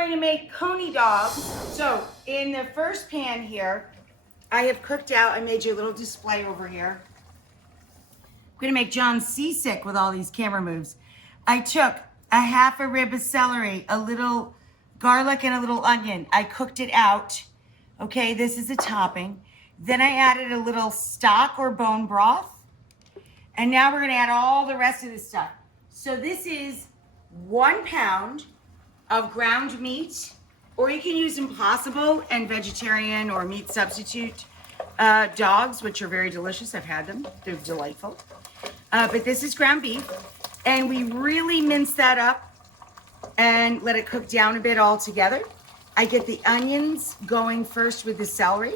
going to make Coney dogs. So in the first pan here, I have cooked out, I made you a little display over here. I'm gonna make John seasick with all these camera moves. I took a half a rib of celery, a little garlic and a little onion. I cooked it out. Okay, this is a topping. Then I added a little stock or bone broth. And now we're gonna add all the rest of this stuff. So this is 1 pound of ground meat, or you can use Impossible and vegetarian or meat substitute dogs, which are very delicious. I've had them, they're delightful. But this is ground beef, and we really mince that up and let it cook down a bit all together. I get the onions going first with the celery,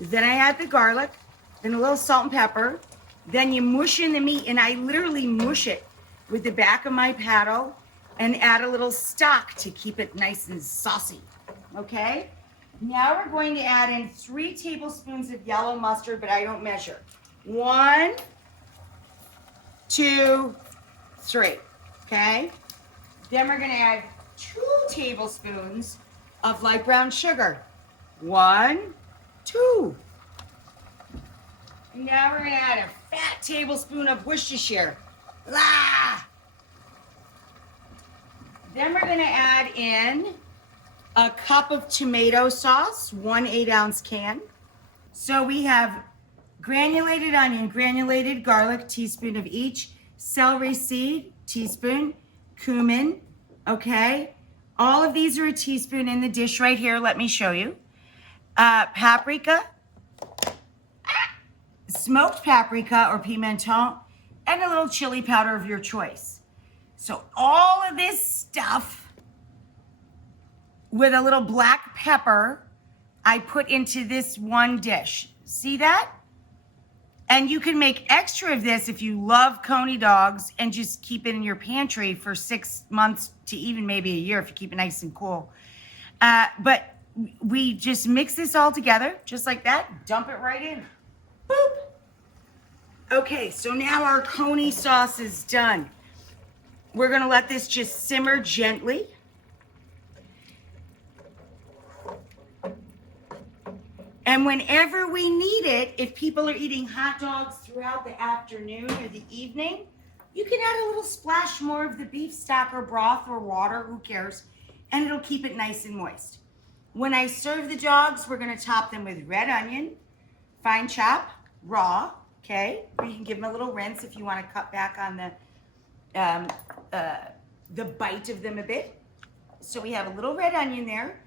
then I add the garlic, then a little salt and pepper, then you mush in the meat, and I literally mush it with the back of my paddle and add a little stock to keep it nice and saucy, okay? Now we're going to add in 3 tablespoons of yellow mustard, but I don't measure. 1, 2, 3, okay? Then we're gonna add 2 tablespoons of light brown sugar. 1, 2. And now we're gonna add a fat tablespoon of Worcestershire. La! Then we're gonna add in a cup of tomato sauce, 1 8-ounce can. So we have granulated onion, granulated garlic, teaspoon of each, celery seed, teaspoon, cumin, okay? All of these are a teaspoon in the dish right here. Let me show you. Paprika, smoked paprika or pimenton, and a little chili powder of your choice. So all of this stuff with a little black pepper, I put into this one dish. See that? And you can make extra of this if you love Coney dogs and just keep it in your pantry for 6 months to even maybe a year if you keep it nice and cool. But we just mix this all together, just like that, dump it right in. Boop. Okay, so now our Coney sauce is done. We're gonna let this just simmer gently. And whenever we need it, if people are eating hot dogs throughout the afternoon or the evening, you can add a little splash more of the beef stock or broth or water, who cares, and it'll keep it nice and moist. When I serve the dogs, we're gonna top them with red onion, fine chop, raw, okay? Or you can give them a little rinse if you wanna cut back on the bite of them a bit. So we have a little red onion there.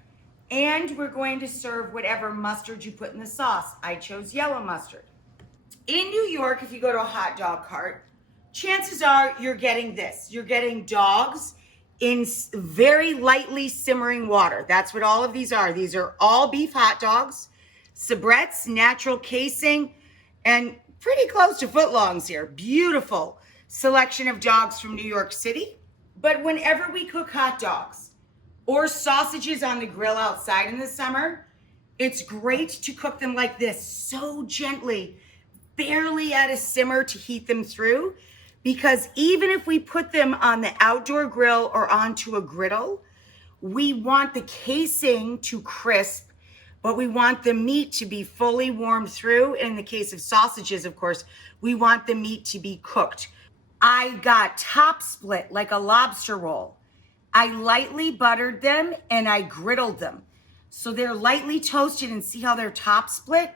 And we're going to serve whatever mustard you put in the sauce. I chose yellow mustard. In New York, if you go to a hot dog cart, chances are you're getting this. You're getting dogs in very lightly simmering water. That's what all of these are. These are all beef hot dogs, sabrettes, natural casing, and pretty close to footlongs here. Beautiful selection of dogs from New York City. But whenever we cook hot dogs, or sausages on the grill outside in the summer, it's great to cook them like this, so gently, barely at a simmer to heat them through, because even if we put them on the outdoor grill or onto a griddle, we want the casing to crisp, but we want the meat to be fully warmed through. In the case of sausages, of course, we want the meat to be cooked. I got top split like a lobster roll. I lightly buttered them and I griddled them. So they're lightly toasted, and see how they're top split?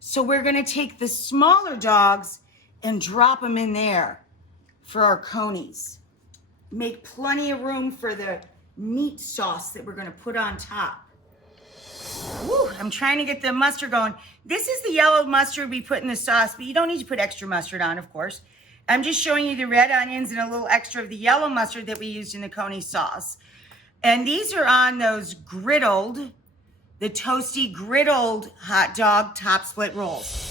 So we're gonna take the smaller dogs and drop them in there for our Coneys. Make plenty of room for the meat sauce that we're gonna put on top. Woo, I'm trying to get the mustard going. This is the yellow mustard we put in the sauce, but you don't need to put extra mustard on, of course. I'm just showing you the red onions and a little extra of the yellow mustard that we used in the Coney sauce. And these are on those griddled, the toasty griddled hot dog top split rolls.